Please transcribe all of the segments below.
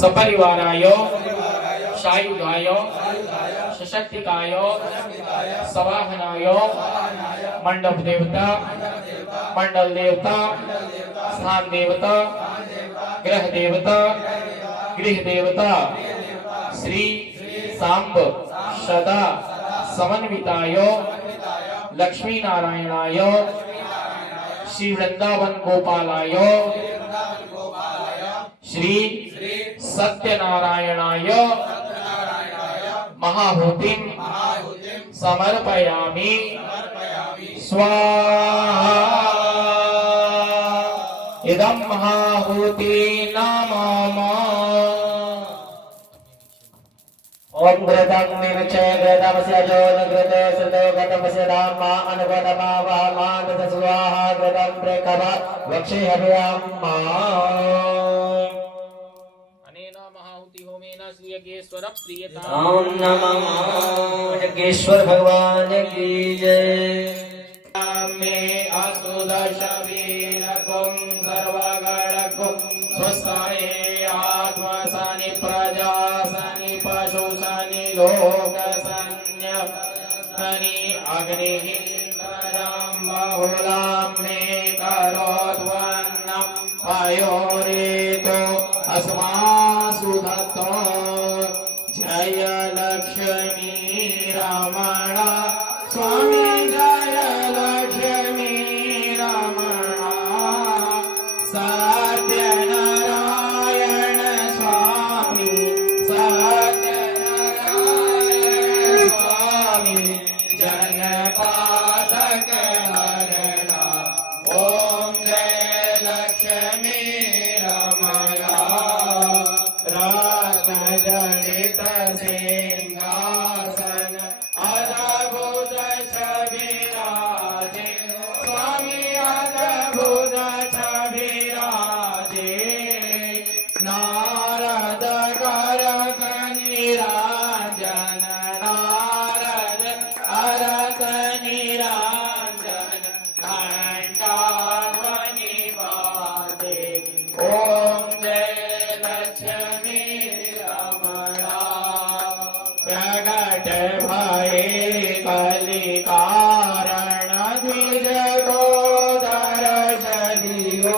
सपरिवाराय सायुधाय सशक्तिकाय सवाहनाय मंडप देवता मंडल देवता स्थान देवता ग्रह देवता गृह देवता श्री सांब सदा समन्विताय लक्ष्मी नारायणाय श्री वृंदावन गोपालाय श्री सत्यनारायणाय महाहुतिं समर्पयामि स्वाहा। इदं महाहुति नमः। ओम घृतं निर्चय घृतमस्य जोनघृते श्रुतो घृतमस्य धाम्मा अनुगतमा वहमानस स्वाहा घृतं प्रेकव वक्षे हव्याम्मा। अनेन महाहुति होमेन श्री यज्ञेश्वर प्रियता। ओम नमः यज्ञेश्वर भगवान की जय। मे असुदश वीरकुं सर्वगणकुं स्वस्ताये आत्मसानि प्रजासानि पशुसानि लोकसन्यनि अग्निः प्रजां बहुलां मे करोद्वन्नं पयोरेतो अस्मासु दत्तो जय लक्ष्मी रमण स्वामी जय लक्ष्मी रमण सत्यनारायण स्वामी सत्यनारायण स्वामी जनपादक हरण ओम जय लक्ष्मी रमण रत्न जडित सिंहासन अद्भुत छविराजे स्वामी अद्भुत छविराजे नारद करक निराजन नारद करक निराजन घंटाध्वनि बाजे ओम जय लक्ष्मी रमणा प्रगट भये कलिकारण द्विज गोदर चलियो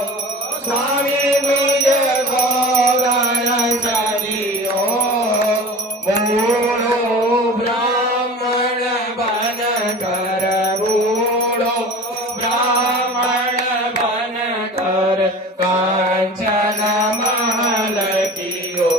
स्वामी द्विज गोदर चलियो बूढ़ो ब्राह्मण बन कर बूढ़ो ब्राह्मण बन कर कांचन महल कियो